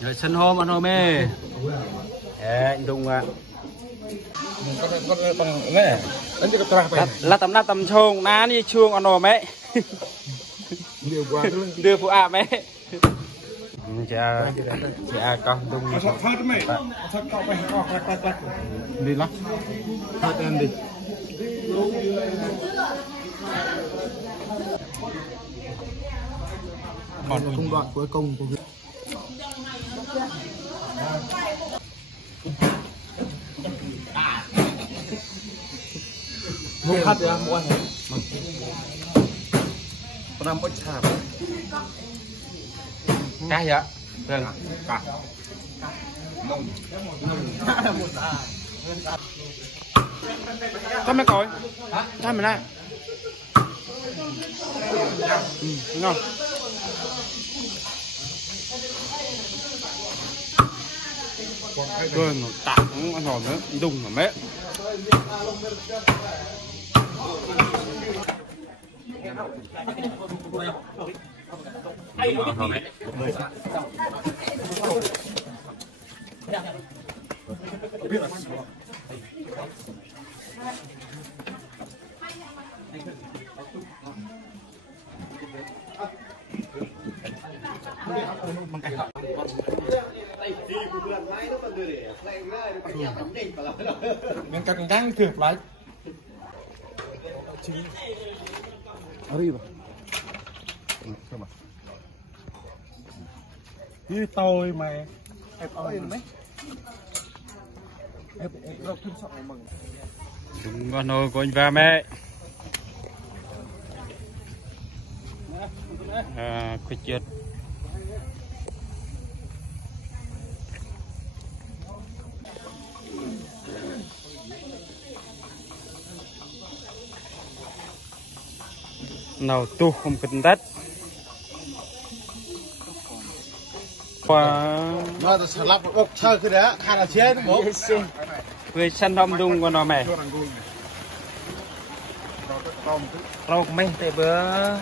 Rồi sân hôm ăn hôm mê. Anh Dung ạ. Là tầm chông ná đi chuông ăn hôm ấy. Đưa phụ ạ mấy. Chà con Dung. Đi lắm. Thôi em đi. Một công đoạn cuối cùng của việc mua khát ra mua hết năm bớt thảm Cái vậy vâng cả có mấy cối thay mình lại đúng không rồi nó tạm ăn hòm nữa Dung mà mẹ mình cần đang thử lại như tôi mà em ơi mấy em đâu thêm sợ mừng đúng con nồi của anh ba mẹ cái chuyện nào tu không cần đất qua nó sẽ lắp một ốc chơi cái đấy khai là chết đúng không về sân hôm Dung con nó mẹ rau mấy tay bữa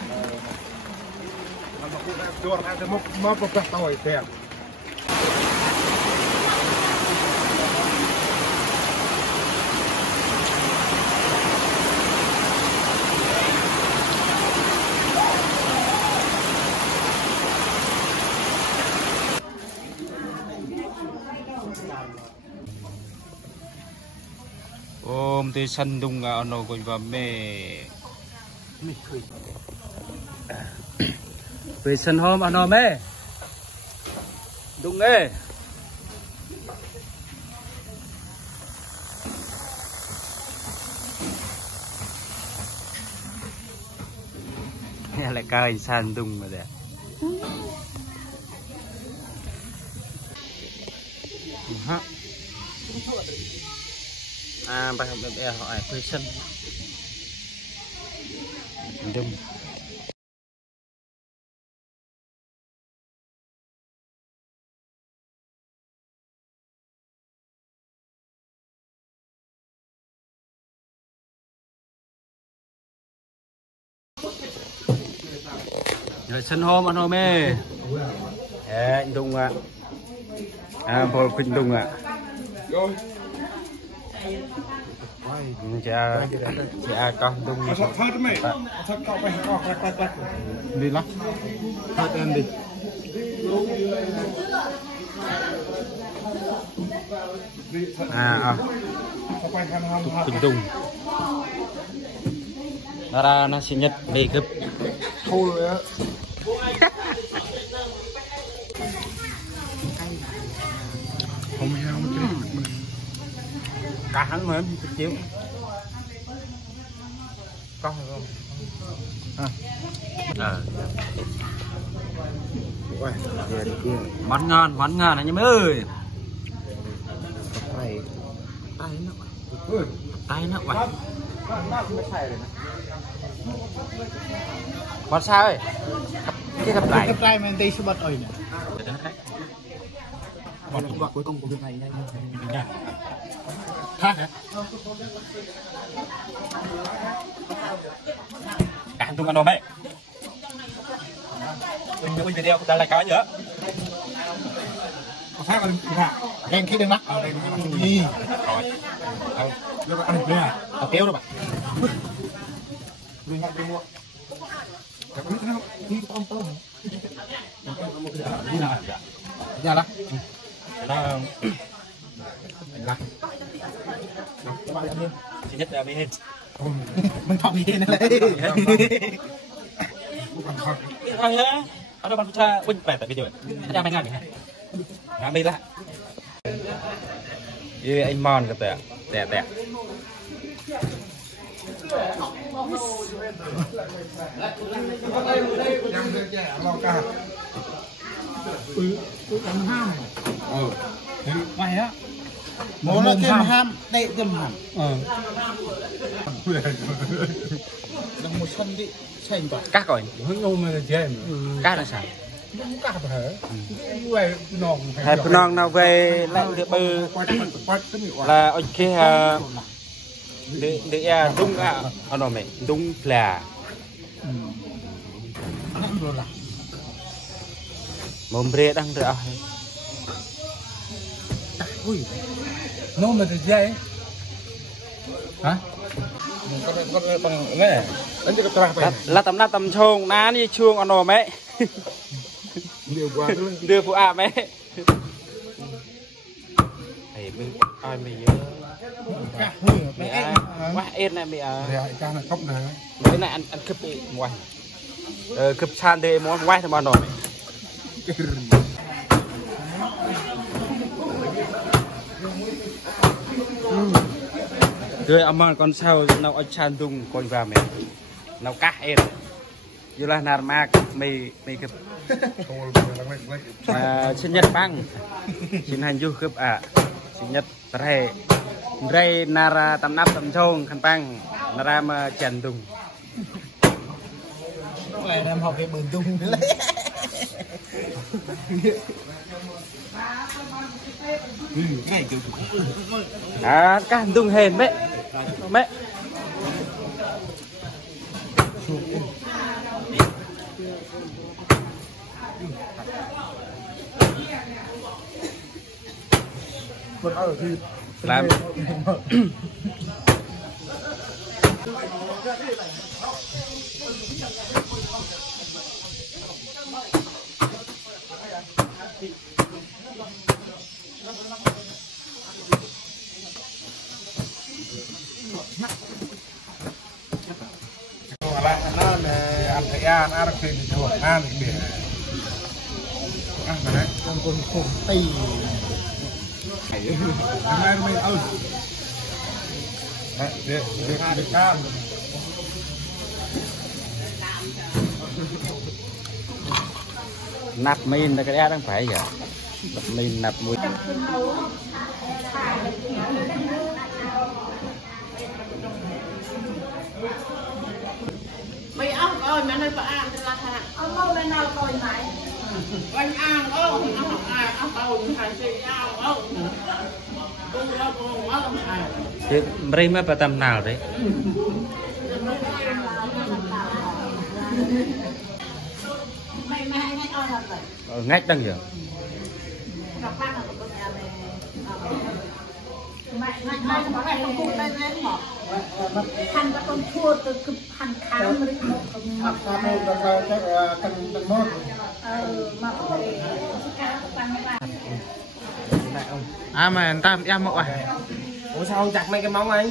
mà có cái tỏi đẹp ôm tới sân Dung ở nồi của và mẹ về sân hôm ở nồi mẹ Dung ê lại cài sàn Dung mà đấy bài học đẹp hỏi quê sân Dung rồi sân hôm ăn hôm mê anh Dung ạ phôi Khuynh Dung ạ chà con Dung đi lắm thôi em đi Khuynh Dung nó ra nó sinh nhật về cấp thôi rồi á không heo mà cả hắn mà em chịu con rồi không món ngon anh em ơi tay nó vậy con sao ơi cái cặp lại mà anh tây sẽ bật ơi nè một đoạn cuối cùng của việc này nha khác hả cả tung ăn đồ mẹ mình video đã lại cái nữa phát là đen khi đen mắt gì rồi ăn được nha kéo đó bạn đi mua gặp biết nó đi tôm đi nào ra đó đó là các bạn em chỉ nhất là mình mình thọ gì này đấy hay á ở đâu bạn cha quên bẻ tại bây giờ ra mấy ngày hả đây là anh mòn cái tẻ tẻ mày á muốn là kim ham đệ kim ham đang một sân đi xanh cả cắt rồi hướng ôm là chơi cắt là sao không cắt hở về nòng hai non nào về lại được bơ là ở kia để đúng ở đó mày đúng là mồm bia đang được nó mà được chơi hả con bằng này đánh cái trà về là tầm chông ná như chuông ở đó mày đưa phụ ạ mày thầy mình ai mình nhớ quá yên này mày ca là cốc này cái này ăn cướp đi ngoài cướp san đi món ngoài thì bao nổi rồi ông con sao nào ở chan tung coi vào mày nào cá em như là nà ma mày cướp sinh nhật băng sinh hành du cướp sinh nhật rây nara tầm nắp tầm thôn khăn băng nara mà chan tung này em học cái bờn tung cá tung hền mẹ mẹ con ở thì làm nó là ăn thấy ăn được tiền thì được ăn được biển ăn mà đấy con khủng tì hôm nay mình ơi được cam nạp min là cái đang phải vậy nạp min nạp muối mày ăn coi mẹ nói bà ăn là thà ông đâu lên nào coi mày anh ăn ông ăn ông thằng chị ăn ông chứ mấy mấy bà tâm nào đấy mày hay oi thật vậy ngách đang giờ mày không cung đây lên mà hành các con chua từ cực hành khám mới ăn được chắc cần mốt mà phải mà người ta em mộ à ủa sao không chặt mấy cái móng anh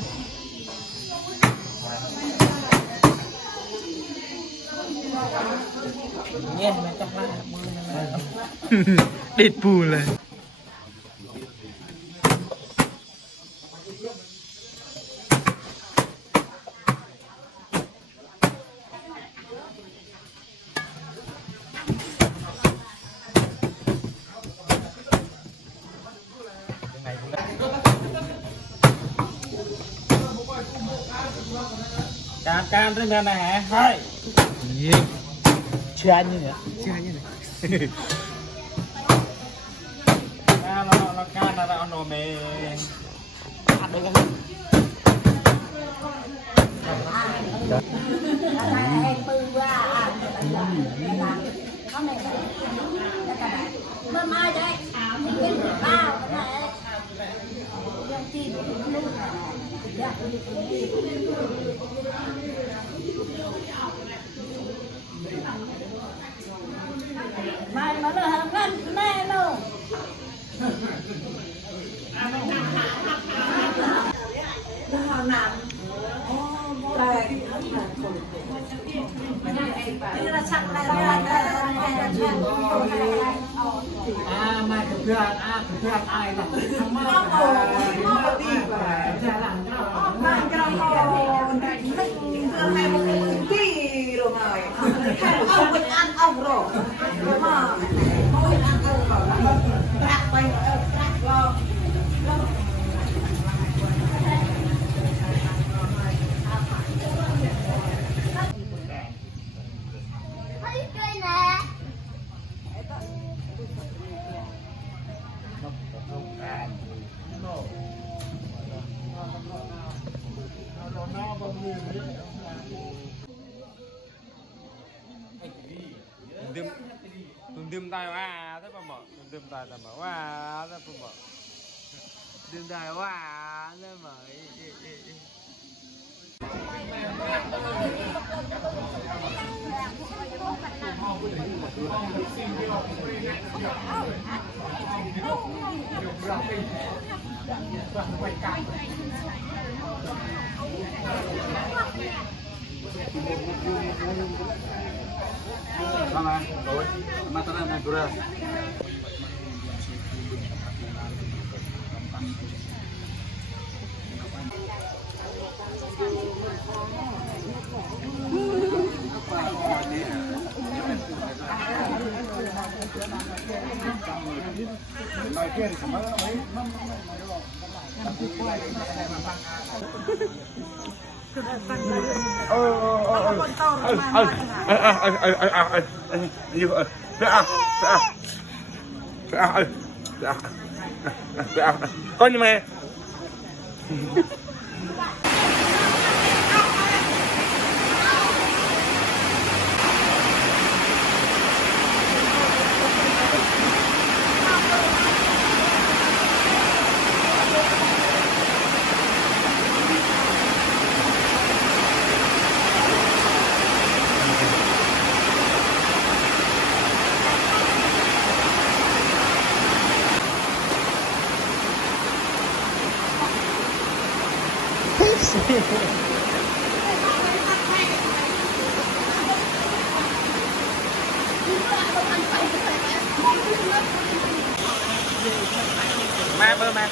nghe mày chặt lại địt bù lên can tới bên này hả thôi chưa ăn như này nó can là nó mê ăn được không mai đây mai mà nó hàng ngăn nè đâu nó nằm đây cái là chặt này mai thực hiện ai là không mơ đi và ra làm đó mang cái đó hai một cái rồi mà ông mình ăn ông rồi mà mỗi ăn ông rồi đặt bay đặt lo đêm tai quá thế mà bỏ đêm tai mà quá thế mà bỏ đêm tai quá thế mà Mama, rồi, makanan yang beras. Con như mày Mẹ bơ mẹ